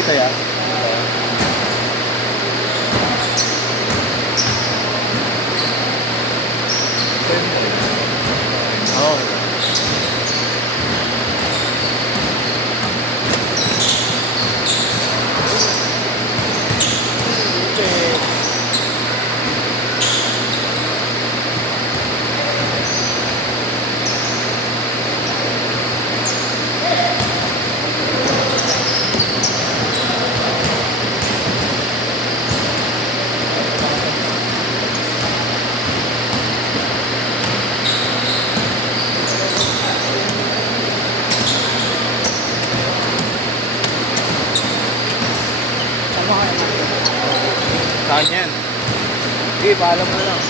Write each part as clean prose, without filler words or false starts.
Dito ya. Oh. Saan yan? Sige, paalam mo na lang.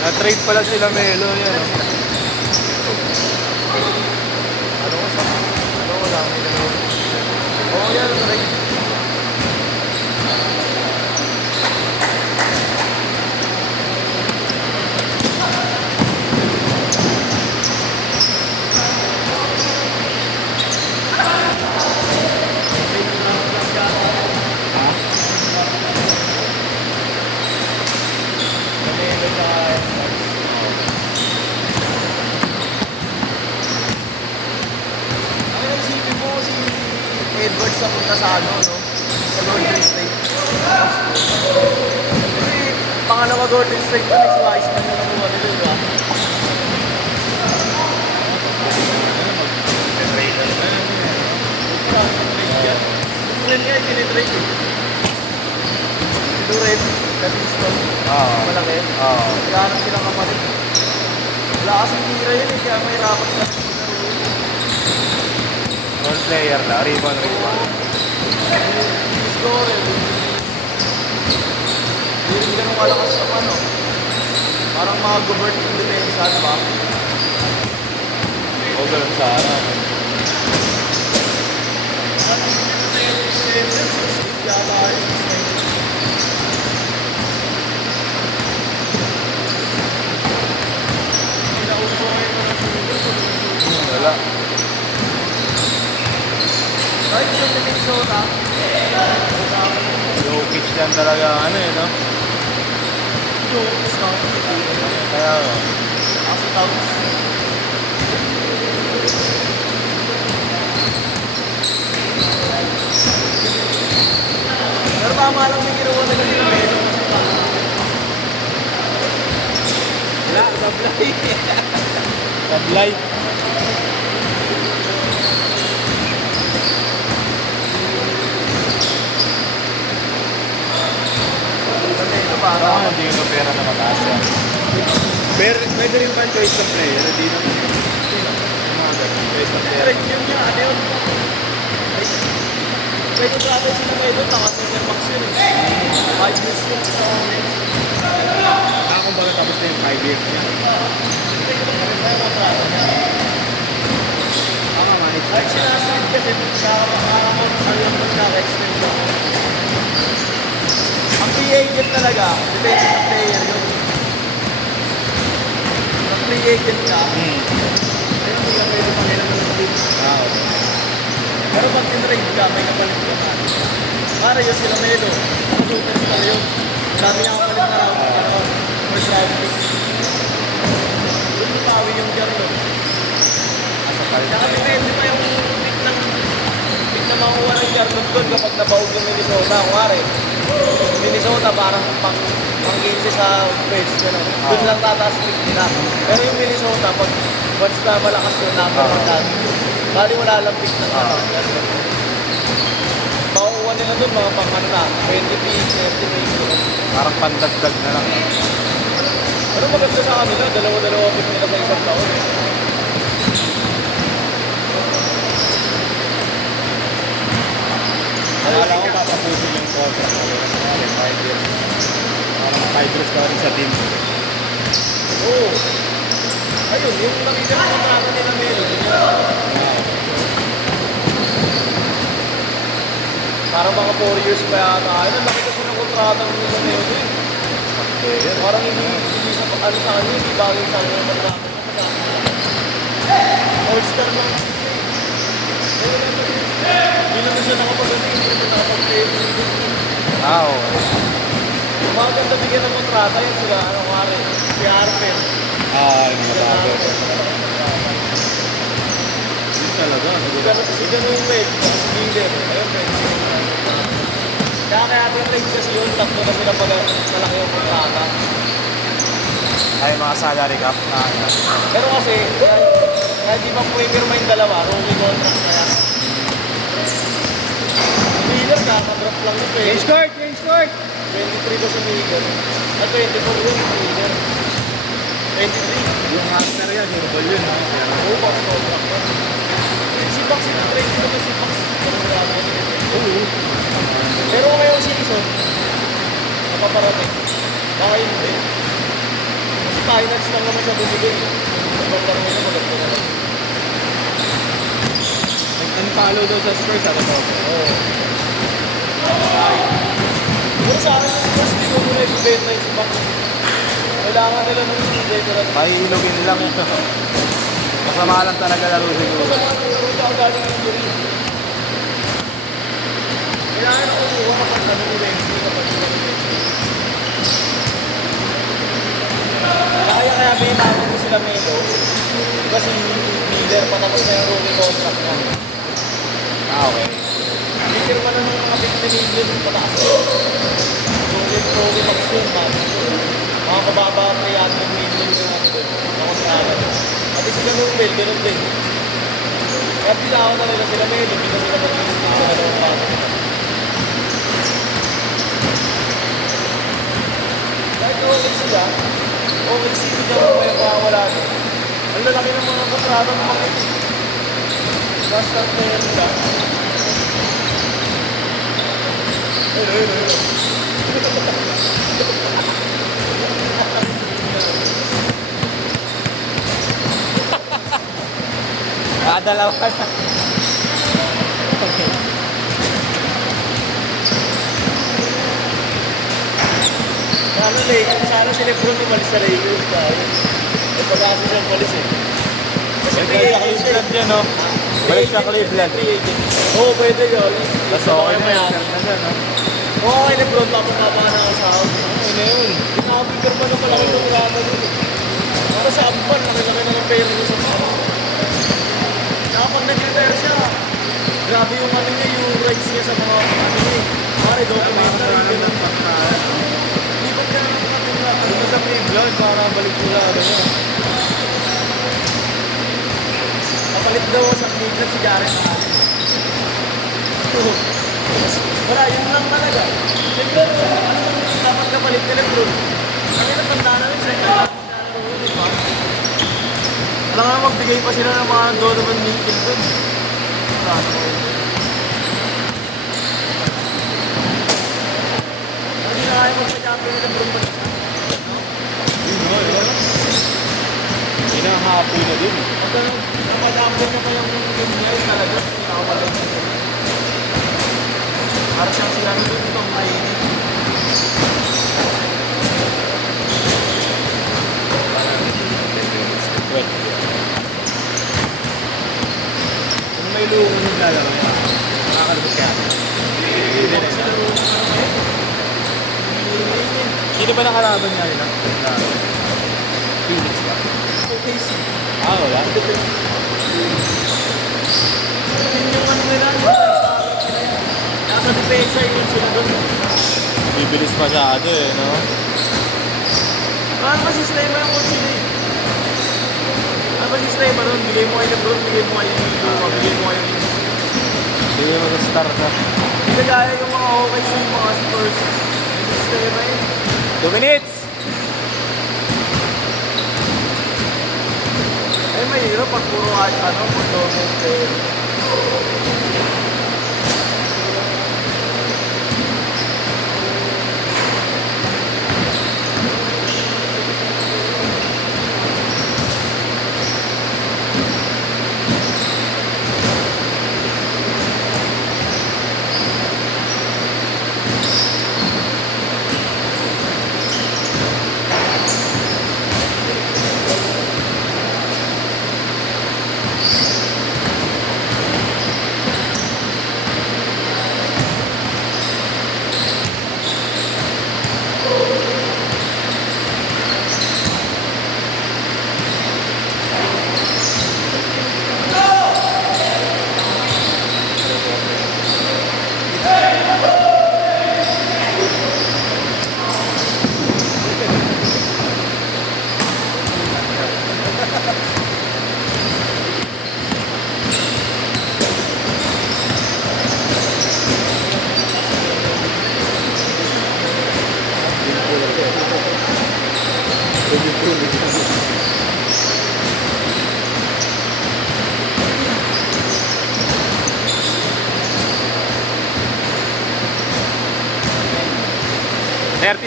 Na-trade pala sila Melo yan. Ano ko sa... Ano ko lang nila? Oo yan, trade. Edwards sa punta sa ano, no? Sa Golden State. Kasi pangalawa Golden State na si Wiseman na nakuha nila, di ba? Duren nga, tinitrade eh. Duren, Daviston. Malaki. Kailangan silang kapalit. Wala kasing tira yun eh, kaya may rapat na. Role player na, rebound. Scorer. Hindi rin ganun kalakas sa ano. Parang mga Gobert ng depensa, diba? O ganun sana. Wala. Kahit yung Minnesota, Jokic lang talaga ano eh, no? Jokic na. Kaya Kasi Towns. Pero tama lang may ginawa na ganito. Wala, sablay. Sablay. Parang Hindi yung pera na mataas yan. pwede rin ba choice of player? Hindi naman. Choice of player. Yun nga, ano yun? Pwede ba ito sila kayo doon? Naka-senior max yun eh. 5 years yun sa Onyx. Kung baga tapos na yung 5 years niya. Manage At sinasabi kasi sa makakalang mag-extend ko. Ang free agent talaga, depende sa player yun. Ang free agent ka, pero hindi ka pwede pangilang ng team. Pero pag in-trade ka, may kapalit ka na. Para yun sila Melo, ang superstar yun. Sabi niya kapalit na round, first round pick. Yun yung pawi yung Jarlo. Nakadepende pa yung pick na makuha ng Jarlo doon kapag nabaog yung Minnesota. Kuwari, Minnesota parang pang pang 15 sa West, gano'n. Doon lang tataas pick nila. Pero yung Minnesota, pag once na malakas yung number ng dati, bali wala lang pick na tataas. Makukuha nila doon mga pang ano na, 20 pick, 30 pick. Parang pandagdag na lang. Pero maganda sa kanila, dalawa-dalawa pick nila sa isang taon. Akala ko papapusin yung contract ko. Kasi 5 years. Parang 5 years ka rin sa team. Oo. Ayun, yung nakita ng kontrata nila meron. Parang mga 4 years pa yata. Ayun, ang laki kasi ng kontrata nila meron. Parang hindi sa ano sa kanya, hindi bagay sa kanya ng kontrata. All-star lang. Hindi naman siya nakapagano, hindi naman nakapag-play. Oo. Maganda bigyan ng kontrata yun sila, ano kare, si Arpen. Yung mga bago. Yun talaga. Si Ganong Wed, si Ginger, ayun Wed. Kaya trade kasi yun, tatlo na sila pag malaki yung kontrata. Ay, mga salary cap na. Pero kasi, kaya di ba puwipirma yung dalawa, rookie contract kaya. Si Miller, kakadrap lang yung Game scored! Game scored! 23 ba si Miller? At 24 yun si Miller. 23. Yung master yan, yung ball yun. Ha? Oo, box contract yan. Si Pax, trade ko na si Pax. Oo. Pero ngayong season, napaparating. Baka hindi. Kasi finals lang naman siya bumigay. Ibang laro na maganda na lang. Nag-unfollow daw sa Spurs, ano to? Oo. Pero sa akin yung Spurs, di ko muna ibibenta yung si Pax. Kailangan nila nung veteran. Pahihilugin lang ito. Masama lang talaga laro siguro. Kailangan nila nung galing injury. Kailangan na kumuha kapag kami ni Wendy kapag sila ni Wendy. Kaya may namin ko sila Melo. Kasi Miller patapos na yung rookie contract niya. Okay. Picture man na nung mga pick ni Miller pataas. Rookie max yun, man. Mga kababa ang 300 million yung ano doon. Mga kontrata. At sila nung Mel, ganun din. Kaya pilawan na nila sila Melo. Hindi na sila mag-instinct sa dalawang pato. Kahit okay sila, okay sila may mawawala doon. Ang lalaki ng mga kontrata ng mga ito. Last-start na yan nila. Dalawa na. Sana si Lebron umalis sa Lakers dahil may pag-asa siyang umalis eh. Kasi Balik sa Cleveland yan, no? Balik sa Cleveland. Oo, pwede yun. Tapos okay na yan. yan. Oo, kay Lebron, papapapa na ang asawa. Okay na yun. Pinakapigger pa ng malaki ng rama dun. Para sa Ampan, nakilaki na ng pera niya sa papa. Saka pag nag-retire siya, grabe yung ano niya, yung rights niya sa mga ano niya eh. Pare, documentary. Hindi ba niya natin Dito sa Cleveland, para balik sila. kapalit daw sa Cleveland si Jared Allen. Wala, yun lang talaga. Siyempre, ano lang dapat kapalit nila bro? Ang inatanda na rin sa'yo. Alam nga magbigay pa sila ng mga Donovan Mitchell dun. Hindi na kaya magpa-champion nila bro. Hinahapo na din. Pag napag-champion na pa yung game niya, yun talaga. Pinakamalang nila. Para siyang sila nung dun itong mainit. Kung may luho nung lalaro niya, nakakalabot kaya. Sino ba nakalaban nga nila? Phoenix ba? OKC. Wala. Yun yung ano nila. Nasa depensa yun sila doon. Bibilis masyado eh, no? Ano ba sistema yung kotse na eh? Ano ba sistema nun? Bigay mo kayo ng bro, bigay mo kayo ng bigay mo kayo ng Hindi mo start na. hindi kagaya yung mga okay sa mga Spurs. Yung sistema yun. 2 minutes! Ay, mahirap pag puro ano, pag normal player.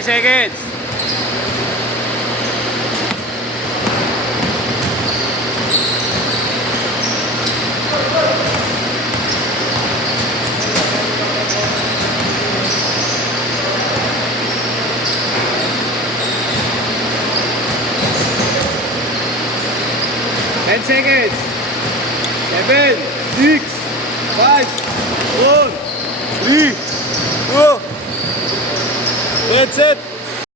Seconds. Ten seconds. 7, 6, 5, 4, 3, 2. That's it.